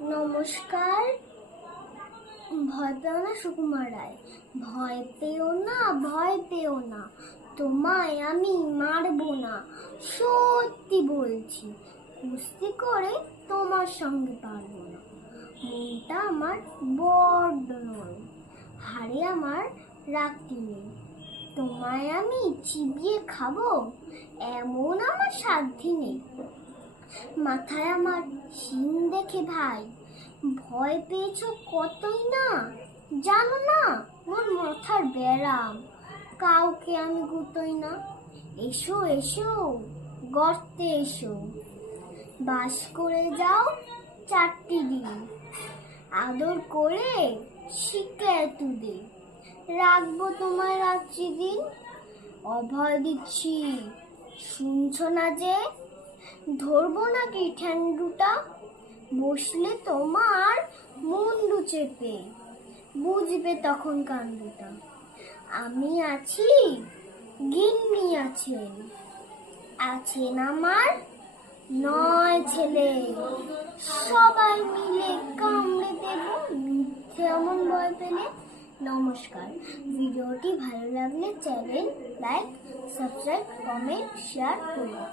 নমস্কার। ভয় পেও না সুকুমার রায়। ভয় পেও না, ভয় পেও না। তোমায় আমি মারবো না। সত্যি বলছি, কুস্তি করে তোমার সঙ্গে পারব না। মনটা আমার বড্ড নয় হারে আমার রাখতে নেই। তোমায় আমি চিবিয়ে খাব? এমন আমার সাধ্যি নেই। মাথায় আমার শিং দেখে ভাই। ভয় পেয়েছ কতই না? জানো না মোর মাথার ব্যারাম কাউকে আমি গুতোই না। এসো এসো, গর্তে এসো। বাস করে যাও চারটি দিন। আদর করে শিক্ষা তুলে রাখব তোমায় রাত্রি দিন। অভয় দিচ্ছি। শুনছো না যে, ধরবো নাকি ঠ্যাংডুটা বসলে তোমার মুন্ডু চেপে। বুঝবে তখন কাণ্ডটা। আমি আছি, গিন্নি আছেন আছেন আমার নয় ছেলে। সবাই মিলে কামড়ে দেব মিথ্যে এমন ভয় পেলে। নমস্কার। ভিডিওটি ভালো লাগলে channel like, subscribe, comment, share করুন।